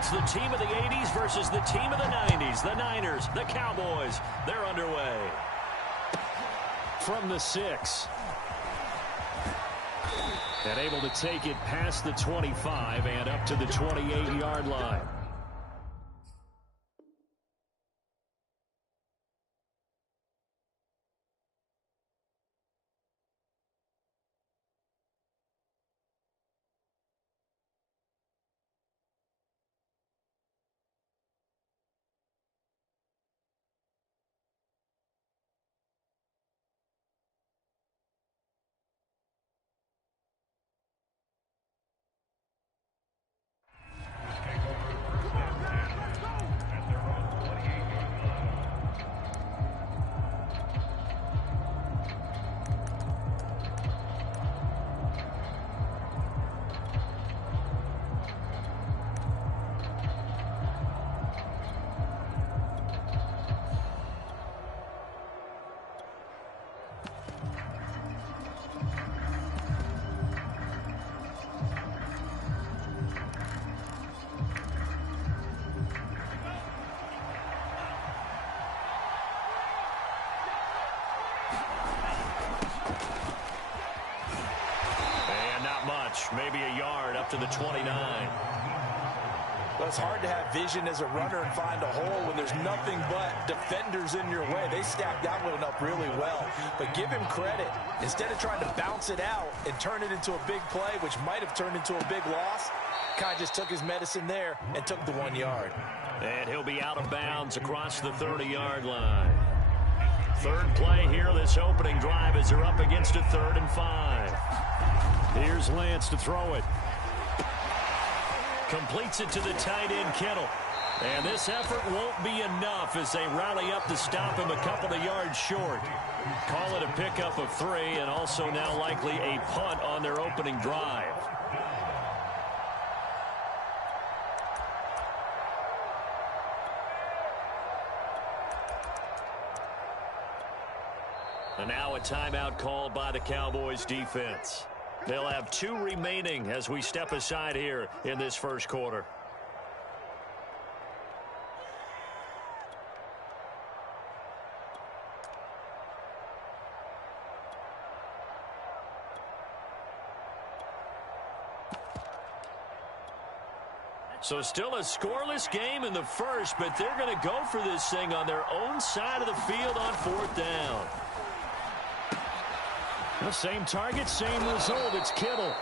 It's the team of the 80s versus the team of the 90s. The Niners, the Cowboys, they're underway. From the 6. And able to take it past the 25 and up to the 28-yard line. Maybe a yard up to the 29. Well, it's hard to have vision as a runner and find a hole when there's nothing but defenders in your way. They stacked that one up really well. But give him credit. Instead of trying to bounce it out and turn it into a big play, which might have turned into a big loss, kind of just took his medicine there and took the 1 yard. And he'll be out of bounds across the 30-yard line. Third play here, this opening drive, as they're up against a 3rd and 5. Here's Lance to throw it. Completes it to the tight end, Kittle. And this effort won't be enough as they rally up to stop him a couple of yards short. Call it a pickup of 3, and also now likely a punt on their opening drive. And now a timeout called by the Cowboys defense. They'll have 2 remaining as we step aside here in this first quarter. So still a scoreless game in the first, but they're going to go for this thing on their own side of the field on 4th down. The same target, same result. It's Kittle.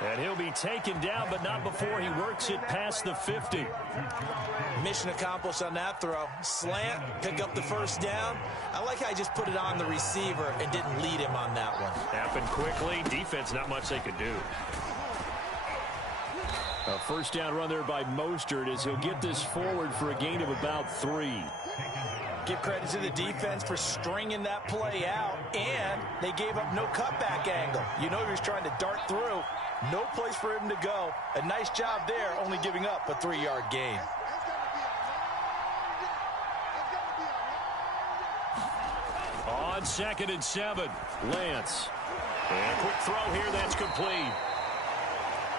And he'll be taken down, but not before he works it past the 50. Mission accomplished on that throw. Slant, pick up the first down. I like how he just put it on the receiver and didn't lead him on that one. Happened quickly. Defense, not much they could do. A first down run there by Mostert as he'll get this forward for a gain of about 3. Give credit to the defense for stringing that play out, and they gave up no cutback angle. You know he was trying to dart through. No place for him to go. A nice job there, only giving up a 3-yard gain. On 2nd and 7, Lance. And a quick throw here, that's complete.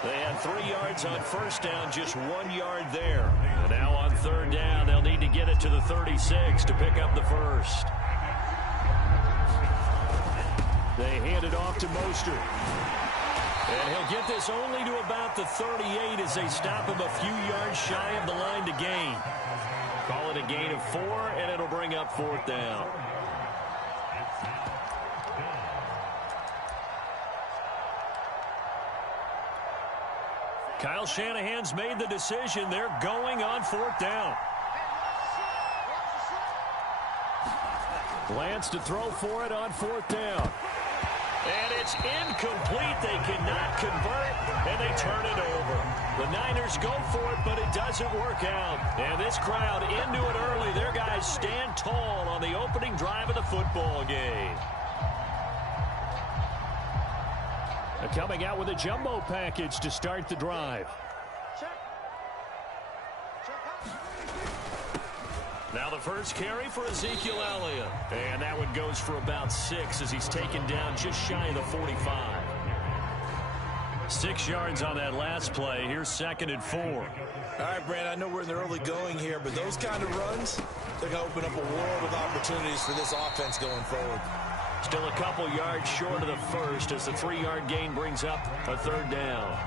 They had 3 yards on first down, just 1 yard there. And now on 3rd down, they'll need to get it to the 36 to pick up the first. They hand it off to Mostert. And he'll get this only to about the 38 as they stop him a few yards shy of the line to gain. Call it a gain of 4, and it'll bring up 4th down. Kyle Shanahan's made the decision. They're going on 4th down. Lance to throw for it on 4th down. And it's incomplete. They cannot convert, and they turn it over. The Niners go for it, but it doesn't work out. And this crowd into it early. Their guys stand tall on the opening drive of the football game. Coming out with a jumbo package to start the drive. Now the first carry for Ezekiel Elliott. And that one goes for about 6 as he's taken down just shy of the 45. 6 yards on that last play. Here's 2nd and 4. All right, Brandon, I know we're in the early going here, but those kind of runs, they're going to open up a world of opportunities for this offense going forward. Still a couple yards short of the first as the 3-yard gain brings up a 3rd down.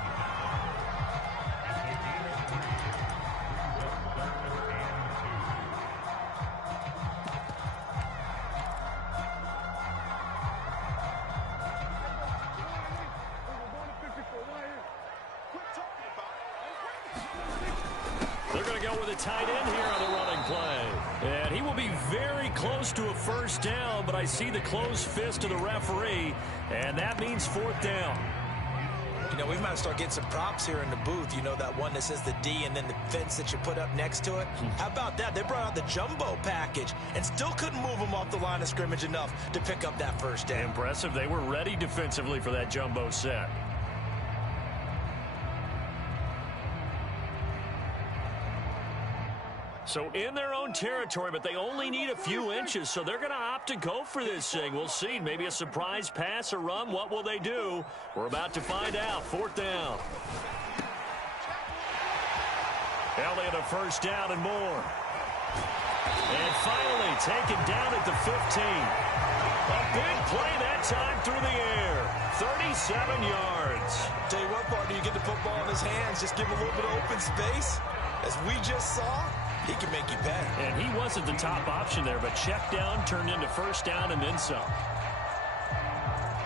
They're going to go with a tight end here on the running play. And he will be very close to a 1st down, but I see the closed fist of the referee, and that means 4th down. You know, we might start getting some props here in the booth. You know, that one that says the D and then the fence that you put up next to it? How about that? They brought out the jumbo package and still couldn't move them off the line of scrimmage enough to pick up that 1st down. Impressive. They were ready defensively for that jumbo set. So in their own territory, but they only need a few inches, so they're going to opt to go for this thing. We'll see. Maybe a surprise pass or run. What will they do? We're about to find out. 4th down. Elliott a 1st down and more. And finally taken down at the 15. A big play that time through the air. 37 yards. Tell you what, partner, you get the football in his hands, just give him a little bit of open space. As we just saw, he can make you pay. And he wasn't the top option there, but check down turned into 1st down and then some.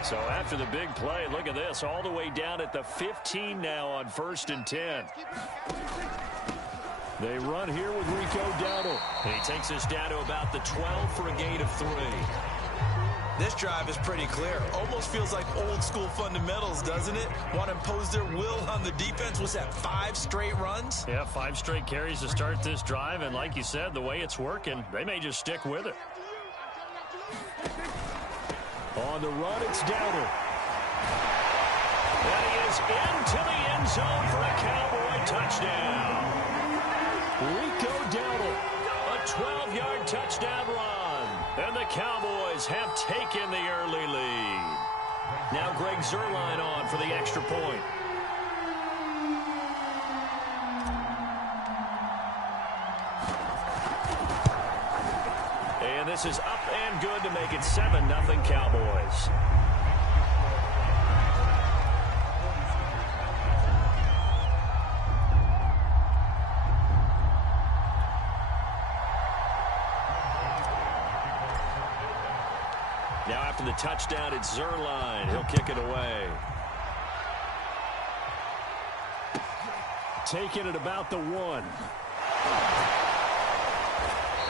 So after the big play, look at this, all the way down at the 15 now on 1st and 10. They run here with Rico Dowdle. And he takes us down to about the 12 for a gain of 3. This drive is pretty clear. Almost feels like old school fundamentals, doesn't it? Want to impose their will on the defense. Was that 5 straight runs? Yeah, 5 straight carries to start this drive. And like you said, the way it's working, they may just stick with it. On the run, it's Dowdle. And he is into the end zone for a Cowboy touchdown. Rico Dowdle, a 12-yard touchdown run. And the Cowboys have taken the early lead. Now Greg Zuerlein on for the extra point. And this is up and good to make it 7-0 Cowboys. Now after the touchdown, it's Zuerlein. He'll kick it away. Taking it about the 1.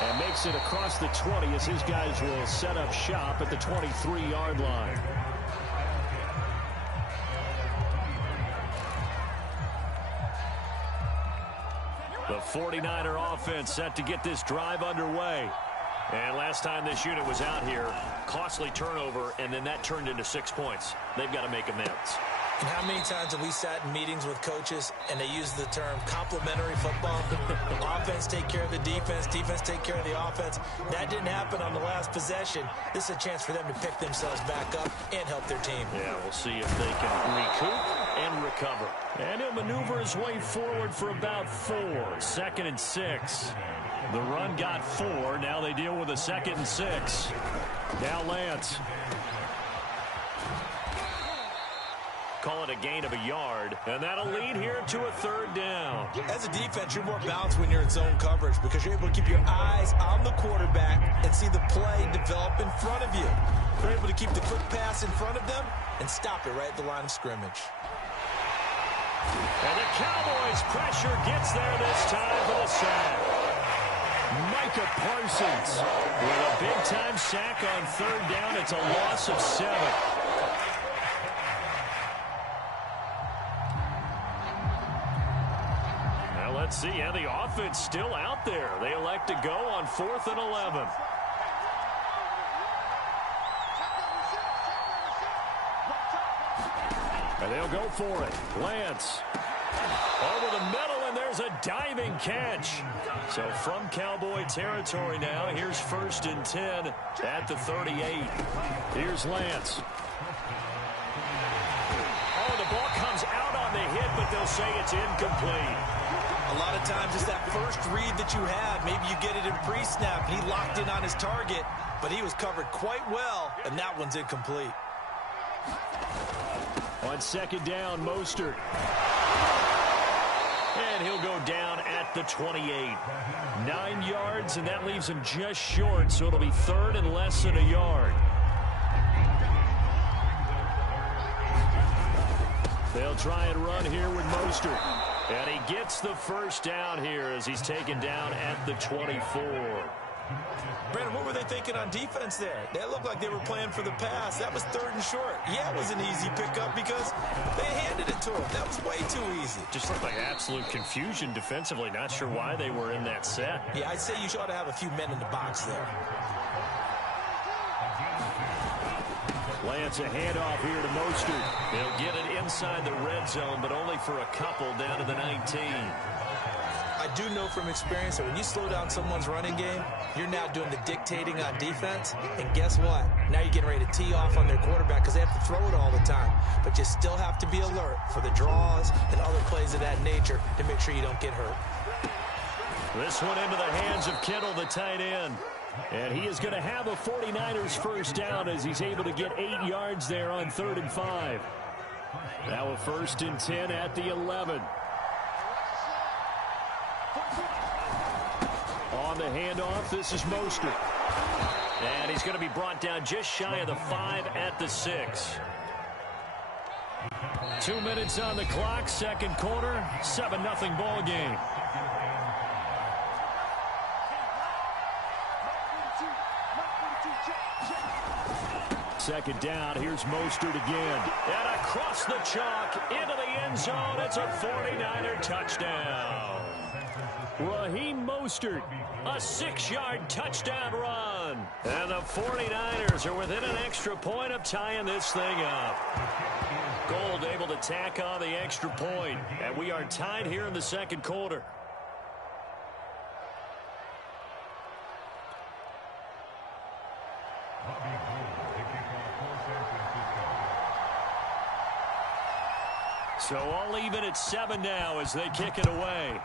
And makes it across the 20 as his guys will set up shop at the 23-yard line. The 49er offense set to get this drive underway. And last time this unit was out here, costly turnover, and then that turned into 6 points. They've got to make amends. And how many times have we sat in meetings with coaches and they use the term complementary football? Offense take care of the defense, defense take care of the offense. That didn't happen on the last possession. This is a chance for them to pick themselves back up and help their team. Yeah, we'll see if they can recoup and recover. And he'll maneuver his way forward for about 4. 2nd and 6. The run got 4. Now they deal with a 2nd and 6. Now Lance. Call it a gain of a yard, and that'll lead here to a 3rd down. As a defense, you're more balanced when you're in zone coverage because you're able to keep your eyes on the quarterback and see the play develop in front of you. You're able to keep the quick pass in front of them and stop it right at the line of scrimmage. And the Cowboys' pressure gets there this time for the sack. Micah Parsons with a big-time sack on 3rd down. It's a loss of 7. Let's see, yeah, the offense still out there. They elect to go on 4th and 11. And they'll go for it. Lance over the middle, and there's a diving catch. So from Cowboy territory now, here's 1st and 10 at the 38. Here's Lance. Oh, the ball comes out on the hit, but they'll say it's incomplete. A lot of times it's that first read that you have. Maybe you get it in pre-snap, and he locked in on his target, but he was covered quite well, and that one's incomplete. On second down, Mostert. And he'll go down at the 28. 9 yards, and that leaves him just short, so it'll be third and less than a yard. They'll try and run here with Mostert. And he gets the first down here as he's taken down at the 24. Brandon, what were they thinking on defense there? They looked like they were playing for the pass. That was third and short. Yeah, it was an easy pickup because they handed it to him. That was way too easy. Just looked like absolute confusion defensively. Not sure why they were in that set. Yeah, I'd say you ought to have a few men in the box there. Lance a handoff here to Mostert. They'll get it inside the red zone, but only for a couple down to the 19. I do know from experience that when you slow down someone's running game, you're now doing the dictating on defense. And guess what? Now you're getting ready to tee off on their quarterback because they have to throw it all the time. But you still have to be alert for the draws and other plays of that nature to make sure you don't get hurt. This one into the hands of Kittle, the tight end. And he is going to have a 49ers first down as he's able to get 8 yards there on 3rd and 5. Now a 1st and 10 at the 11. On the handoff, this is Mostert. And he's going to be brought down just shy of the 5 at the 6. 2 minutes on the clock, second quarter, 7-0 ball game. Second down, here's Mostert again. And across the chalk, into the end zone, it's a 49er touchdown. Raheem Mostert, a 6-yard touchdown run. And the 49ers are within an extra point of tying this thing up. Gold able to tack on the extra point. And we are tied here in the second quarter. So all even at 7 now as they kick it away.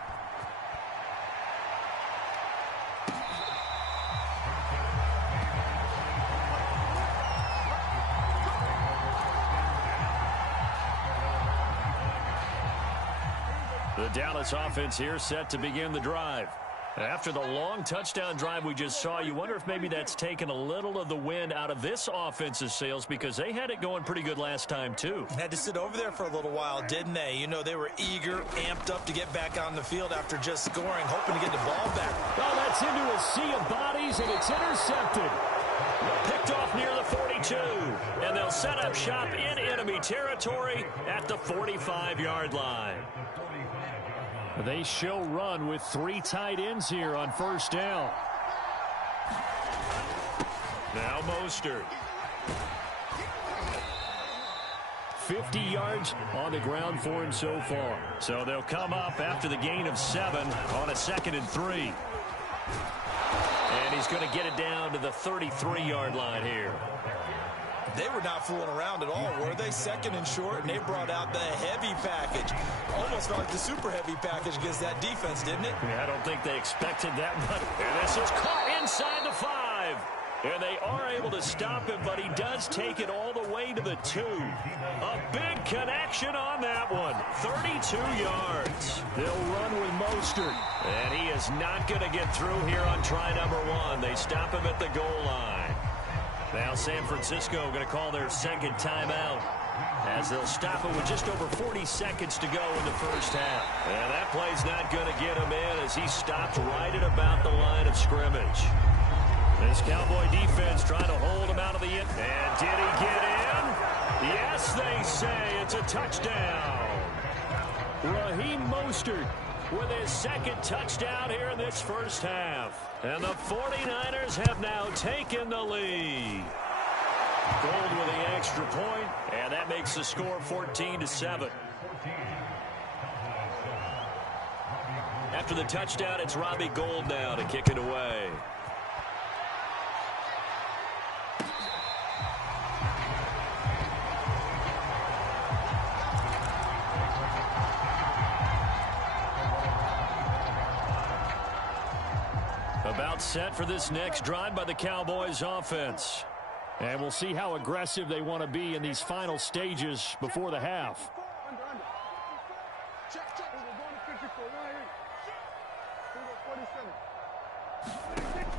The Dallas offense here set to begin the drive. After the long touchdown drive we just saw, you wonder if maybe that's taken a little of the wind out of this offense's sails because they had it going pretty good last time, too. Had to sit over there for a little while, didn't they? You know, they were eager, amped up to get back on the field after just scoring, hoping to get the ball back. Well, that's into a sea of bodies, and it's intercepted. Picked off near the 42, and they'll set up shop in enemy territory at the 45-yard line. They show run with 3 tight ends here on first down. Now Mostert. 50 yards on the ground for him so far. So they'll come up after the gain of 7 on a 2nd and 3. And he's going to get it down to the 33-yard line here. They were not fooling around at all, were they? 2nd and short, and they brought out the heavy package. Almost felt like the super heavy package against that defense, didn't it? Yeah, I don't think they expected that much. And this is caught inside the 5. And they are able to stop him, but he does take it all the way to the 2. A big connection on that one. 32 yards. They'll run with Mostert. And he is not going to get through here on try number 1. They stop him at the goal line. Now San Francisco going to call their second timeout as they'll stop it with just over 40 seconds to go in the first half. And that play's not going to get him in as he stopped right at about the line of scrimmage. This Cowboy defense trying to hold him out of the end. And did he get in? Yes, they say it's a touchdown. Raheem Mostert with his 2nd touchdown here in this first half. And the 49ers have now taken the lead. Gold with the extra point, and that makes the score 14-7. After the touchdown, it's Robbie Gould now to kick it away. About set for this next drive by the Cowboys offense. And we'll see how aggressive they want to be in these final stages before the half.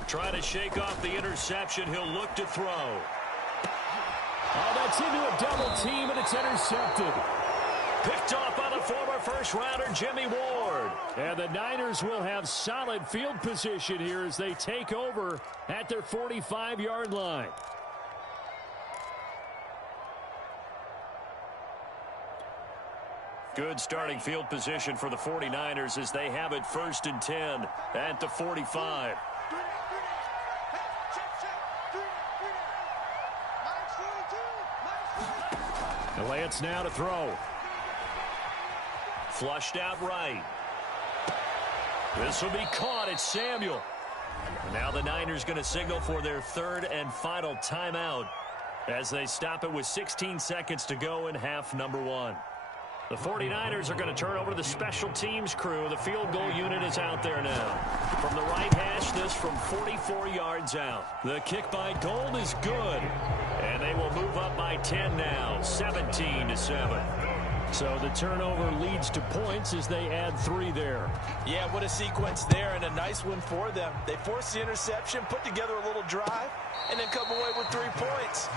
Trying to shake off the interception. He'll look to throw. Oh, that's into a double team, and it's intercepted. Picked off by the former first-rounder Jimmy Ward. And the Niners will have solid field position here as they take over at their 45-yard line. Good starting field position for the 49ers as they have it 1st and 10 at the 45. The Lance now to throw. Flushed out right. This will be caught. It's Samuel. And now the Niners going to signal for their 3rd and final timeout as they stop it with 16 seconds to go in half number 1. The 49ers are going to turn over to the special teams crew. The field goal unit is out there now. From the right hash, this from 44 yards out. The kick by Gold is good. And they will move up by 10 now, 17-7. So the turnover leads to points as they add 3 there. Yeah, what a sequence there, and a nice one for them. They force the interception, put together a little drive, and then come away with 3 points.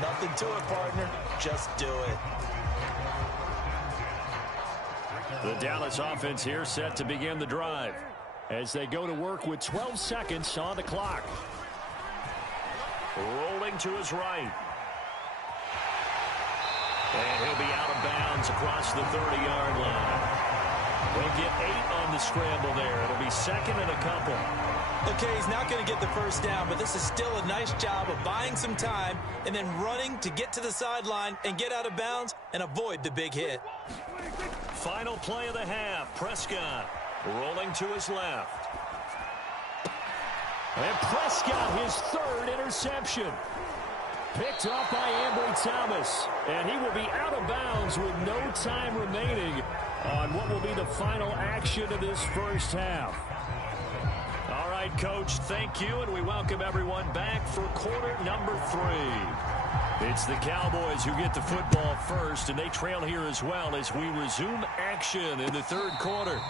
Nothing to it, partner. Just do it. The Dallas offense here set to begin the drive as they go to work with 12 seconds on the clock. Rolling to his right. And he'll be out of bounds across the 30-yard line. They'll get 8 on the scramble there. It'll be 2nd and a couple. Okay, he's not going to get the first down, but this is still a nice job of buying some time and then running to get to the sideline and get out of bounds and avoid the big hit. Final play of the half. Prescott rolling to his left. And Prescott, his 3rd interception. Picked up by Ambry Thomas. And he will be out of bounds with no time remaining on what will be the final action of this first half. All right, Coach, thank you, and we welcome everyone back for quarter number 3. It's the Cowboys who get the football first, and they trail here as well as we resume action in the 3rd quarter.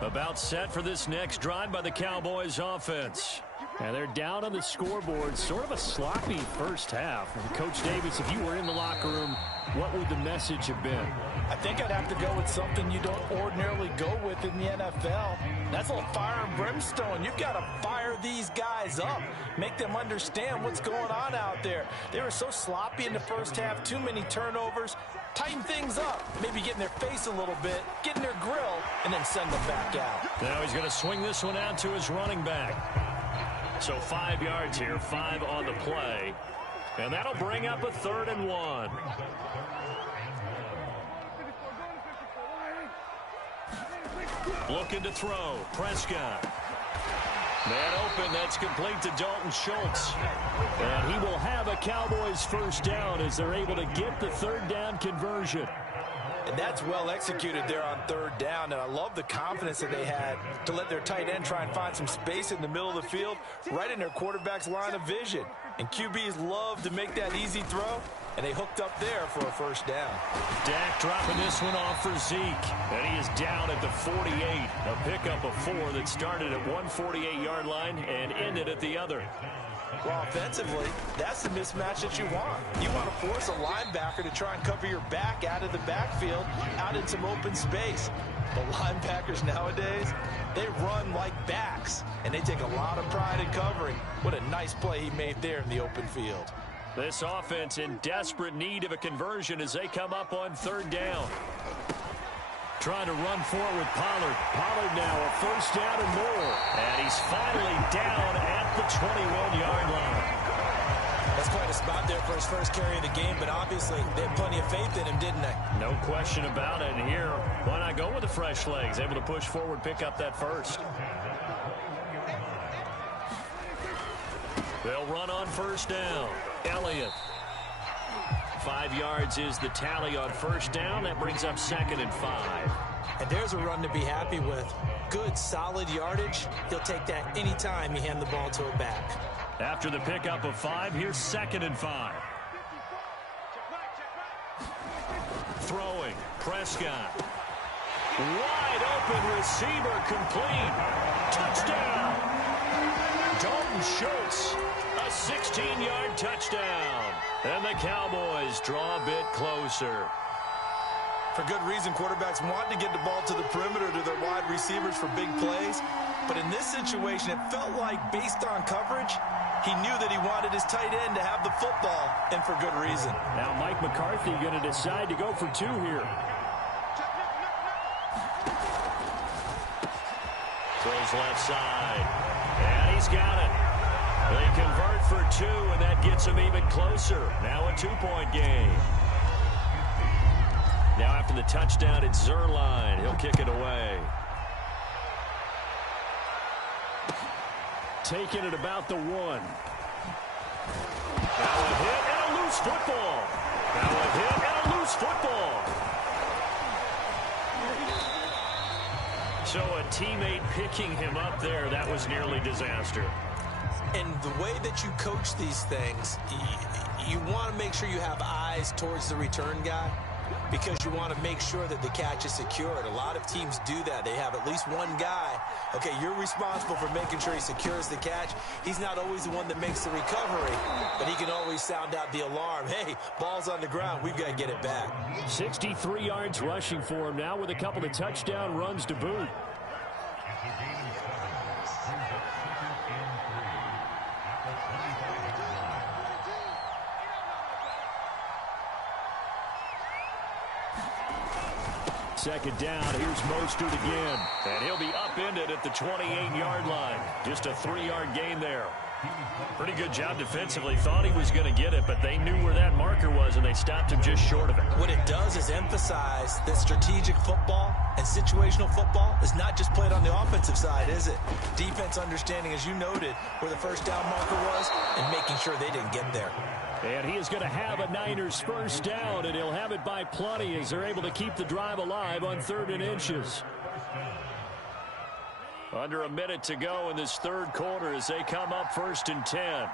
About set for this next drive by the Cowboys offense. And they're down on the scoreboard. Sort of a sloppy first half. And Coach Davis, if you were in the locker room, what would the message have been? I think I'd have to go with something you don't ordinarily go with in the NFL. That's a little fire and brimstone. You've got to fire these guys up. Make them understand what's going on out there. They were so sloppy in the first half. Too many turnovers. Tighten things up. Maybe get in their face a little bit. Get in their grill. And then send them back out. Now he's going to swing this one out to his running back. So 5 yards here, 5 on the play. And that'll bring up a 3rd and 1. Looking to throw. Prescott. Man open. That's complete to Dalton Schultz. And he will have a Cowboys first down as they're able to get the 3rd down conversion. And that's well executed there on 3rd down. And I love the confidence that they had to let their tight end try and find some space in the middle of the field, right in their quarterback's line of vision. And QBs love to make that easy throw, and they hooked up there for a first down. Dak dropping this one off for Zeke. And he is down at the 48. A pickup of 4 that started at one 48-yard line and ended at the other. Well, offensively, that's the mismatch that you want. You want to force a linebacker to try and cover your back out of the backfield, out in some open space. But linebackers nowadays, they run like backs, and they take a lot of pride in covering. What a nice play he made there in the open field. This offense in desperate need of a conversion as they come up on 3rd down. Trying to run for it with Pollard. Pollard now a first down and more. And he's finally down at the 21-yard line. That's quite a spot there for his first carry of the game, but obviously they had plenty of faith in him, didn't they? No question about it. And here, why not go with the fresh legs? Able to push forward, pick up that first. They'll run on first down. Elliott. 5 yards is the tally on first down. That brings up 2nd and 5. And there's a run to be happy with. Good, solid yardage. He'll take that anytime you hand the ball to a back. After the pickup of 5, here's 2nd and 5. Throwing. Prescott. Wide open receiver complete. Touchdown. Dalton Schultz. A 16-yard touchdown. And the Cowboys draw a bit closer. For good reason, quarterbacks want to get the ball to the perimeter to their wide receivers for big plays. But in this situation, it felt like based on coverage, he knew that he wanted his tight end to have the football, and for good reason. Now Mike McCarthy going to decide to go for 2 here. Throws left side. And he's got it. They convert for 2, and that gets them even closer. Now a 2-point game. Now after the touchdown, it's Zerline. He'll kick it away. Taking it about the 1. Now a hit and a loose football. Now a hit and a loose football. So a teammate picking him up there, that was nearly disaster. And the way that you coach these things, you want to make sure you have eyes towards the return guy because you want to make sure that the catch is secured. A lot of teams do that. They have at least one guy. Okay, you're responsible for making sure he secures the catch. He's not always the one that makes the recovery, but he can always sound out the alarm. Hey, ball's on the ground. We've got to get it back. 63 yards rushing for him now with a couple of touchdown runs to boot. Second down, here's Mostert again. And he'll be upended at the 28-yard line. Just a 3-yard gain there. Pretty good job defensively. Thought he was going to get it, but they knew where that marker was, and they stopped him just short of it. What it does is emphasize that strategic football and situational football is not just played on the offensive side, is it? Defense understanding, as you noted, where the first down marker was and making sure they didn't get there. And he is going to have a Niners first down, and he'll have it by plenty as they're able to keep the drive alive on 3rd and inches. Under a minute to go in this 3rd quarter as they come up 1st and 10.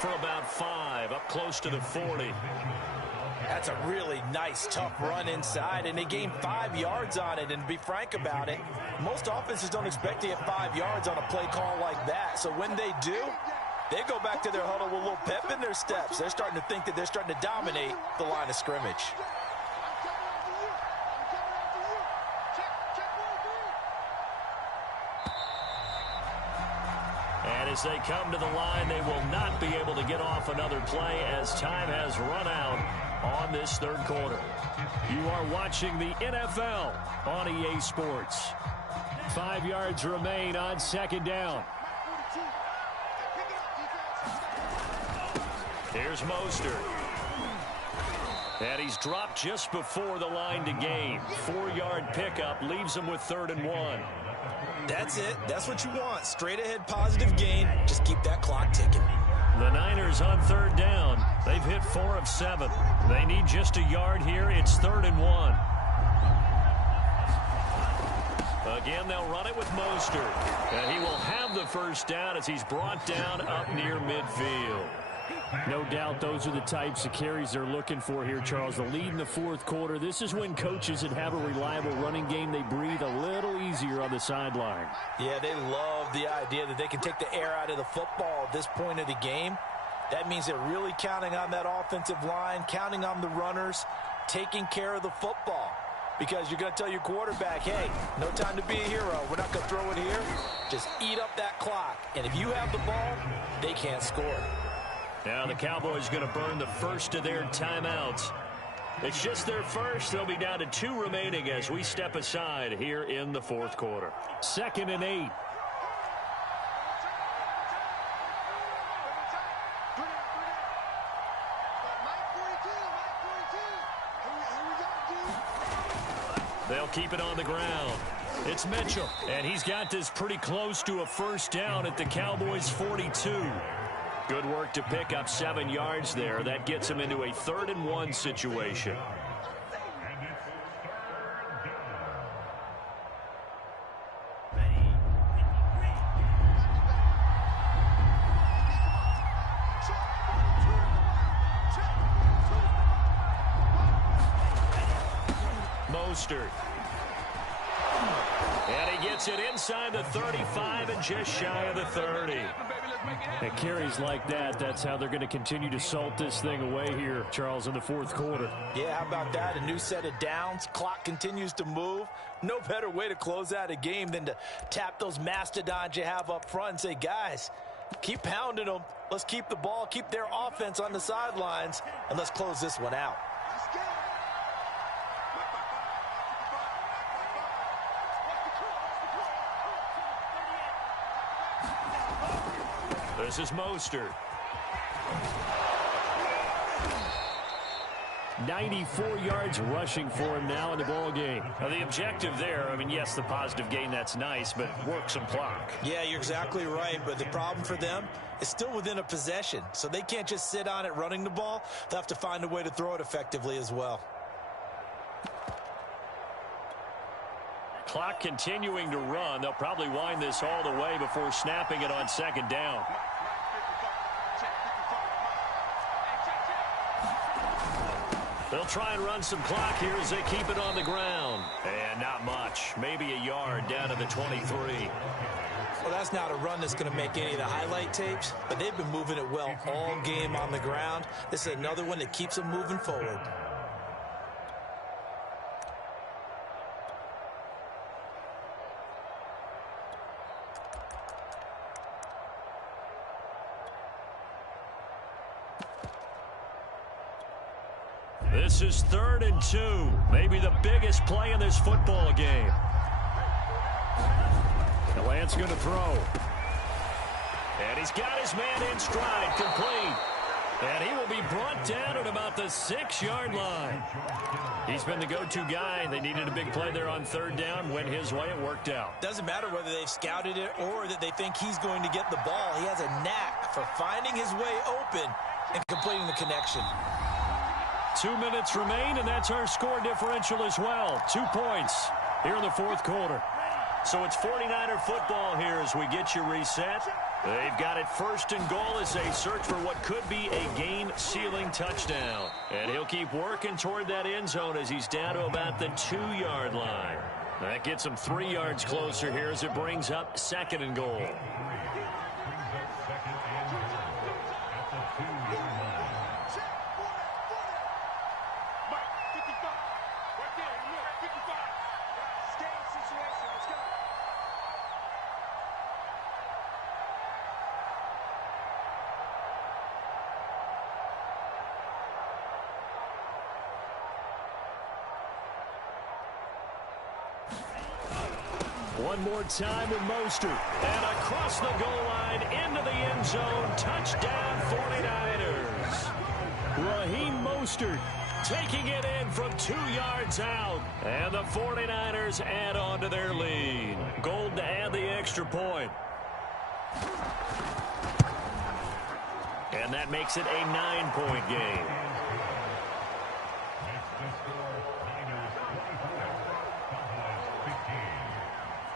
For about 5, up close to the 40. That's a really nice, tough run inside, and they gained 5 yards on it. And to be frank about it, most offenses don't expect to get 5 yards on a play call like that. So when they do, they go back to their huddle with a little pep in their steps. They're starting to think that they're starting to dominate the line of scrimmage. And as they come to the line, they will not be able to get off another play as time has run out on this 3rd quarter. You are watching the NFL on EA Sports. 5 yards remain on 2nd down. Here's Mostert. And he's dropped just before the line to gain. 4-yard pickup leaves him with 3rd and 1. That's it. That's what you want. Straight ahead positive gain. Just keep that clock ticking. The Niners on 3rd down. They've hit 4 of 7. They need just a yard here. It's 3rd and 1. Again, they'll run it with Mostert. And he will have the first down as he's brought down up near midfield. No doubt those are the types of carries they're looking for here, Charles. The lead in the 4th quarter. This is when coaches that have a reliable running game, they breathe a little easier on the sideline. Yeah, they love the idea that they can take the air out of the football at this point of the game. That means they're really counting on that offensive line, counting on the runners, taking care of the football. Because you're going to tell your quarterback, hey, no time to be a hero. We're not going to throw it here. Just eat up that clock. And if you have the ball, they can't score. Now the Cowboys going to burn the first of their timeouts. It's just their first. They'll be down to 2 remaining as we step aside here in the 4th quarter. 2nd and 8. They'll keep it on the ground. It's Mitchell, and he's got this pretty close to a first down at the Cowboys' 42. Good work to pick up 7 yards there. That gets him into a 3rd-and-1 situation. Mostert. And he gets it inside the 35 and just shy of the 30. And carries like that, that's how they're going to continue to salt this thing away here, Charles, in the 4th quarter. Yeah, how about that? A new set of downs. Clock continues to move. No better way to close out a game than to tap those mastodons you have up front and say, guys, keep pounding them. Let's keep the ball, keep their offense on the sidelines, and let's close this one out. This is Mostert. 94 yards rushing for him now in the ball game. Now the objective there, I mean, yes, the positive gain, that's nice, but work some clock. Yeah, you're exactly right, but the problem for them is still within a possession, so they can't just sit on it running the ball. They'll have to find a way to throw it effectively as well. Clock continuing to run. They'll probably wind this all the way before snapping it on 2nd down. They'll try and run some clock here as they keep it on the ground. And not much. Maybe a yard down to the 23. Well, that's not a run that's going to make any of the highlight tapes, but they've been moving it well all game on the ground. This is another one that keeps them moving forward. This is 3rd and 2. Maybe the biggest play in this football game. The Lance going to throw. And he's got his man in stride, complete. And he will be brought down at about the 6-yard line. He's been the go-to guy. They needed a big play there on 3rd down. Went his way. It worked out. Doesn't matter whether they've scouted it or that they think he's going to get the ball. He has a knack for finding his way open and completing the connection. 2 minutes remain, and that's our score differential as well. 2 points here in the 4th quarter. So it's 49er football here as we get you reset. They've got it 1st and goal as they search for what could be a game-sealing touchdown. And he'll keep working toward that end zone as he's down to about the 2-yard line. That gets him 3 yards closer here as it brings up 2nd and goal. One more time with Mostert. And across the goal line into the end zone. Touchdown 49ers. Raheem Mostert taking it in from 2 yards out. And the 49ers add on to their lead. Gold to add the extra point. And that makes it a 9-point game.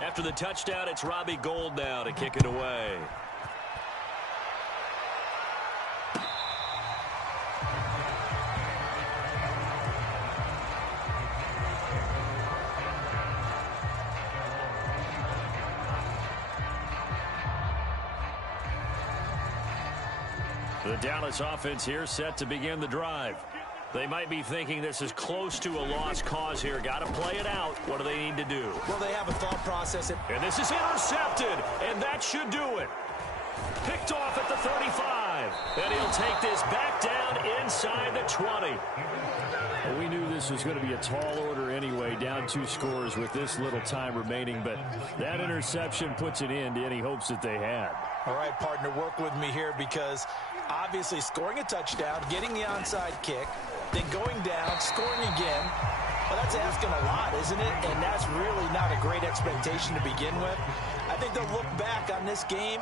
After the touchdown, it's Robbie Gould now to kick it away. The Dallas offense here set to begin the drive. They might be thinking this is close to a lost cause here. Got to play it out. What do they need to do? Well, they have a thought process. And this is intercepted, and that should do it. Picked off at the 35. And he'll take this back down inside the 20. Well, we knew this was going to be a tall order anyway, down 2 scores with this little time remaining. But that interception puts an end to any hopes that they had. All right, partner, work with me here because obviously scoring a touchdown, getting the onside kick, then going down, scoring again, Well, that's asking a lot, isn't it? And that's really not a great expectation to begin with. I think they'll look back on this game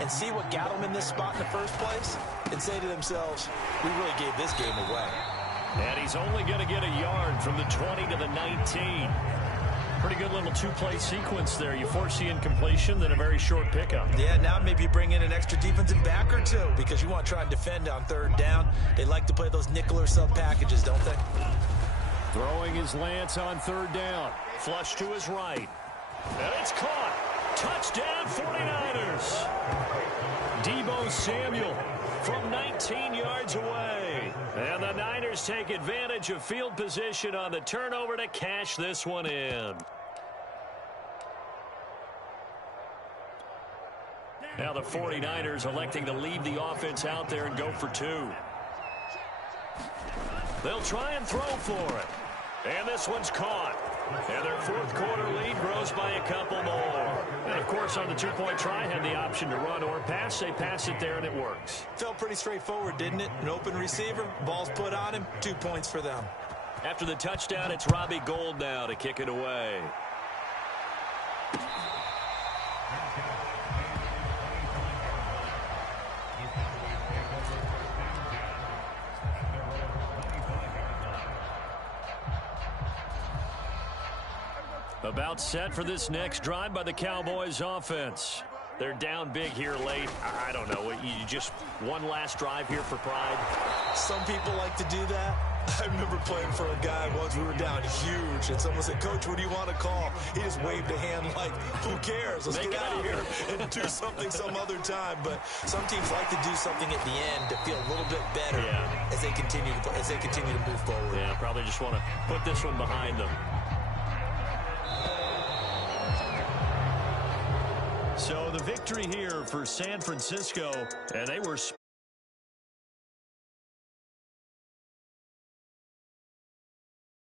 and see what got them in this spot in the first place and say to themselves, we really gave this game away. And he's only going to get a yard from the 20 to the 19. Pretty good little two-play sequence there. You force the incompletion, then a very short pickup. Yeah, now maybe you bring in an extra defensive back or two because you want to try and defend on third down. They like to play those nickel or sub packages, don't they? Throwing his Lance on third down. Flush to his right. And it's caught. Touchdown 49ers. Deebo Samuel from 19 yards away. And the Niners take advantage of field position on the turnover to cash this one in. Now the 49ers electing to leave the offense out there and go for two. They'll try and throw for it. And this one's caught. And their fourth quarter lead grows by a couple more. And, of course, on the two-point try, had the option to run or pass. They pass it there, and it works. Felt pretty straightforward, didn't it? An open receiver, ball's put on him, 2 points for them. After the touchdown, it's Robbie Gould now to kick it away. About set for this next drive by the Cowboys offense. They're down big here late. I don't know. You just one last drive here for pride. Some people like to do that. I remember playing for a guy once. We were down huge, and someone said, "Coach, what do you want to call?" He just waved a hand like, "Who cares? Let's get out of here and do something some other time." But some teams like to do something at the end to feel a little bit better as they continue to move forward. Yeah, probably just want to put this one behind them. So the victory here for San Francisco, and they were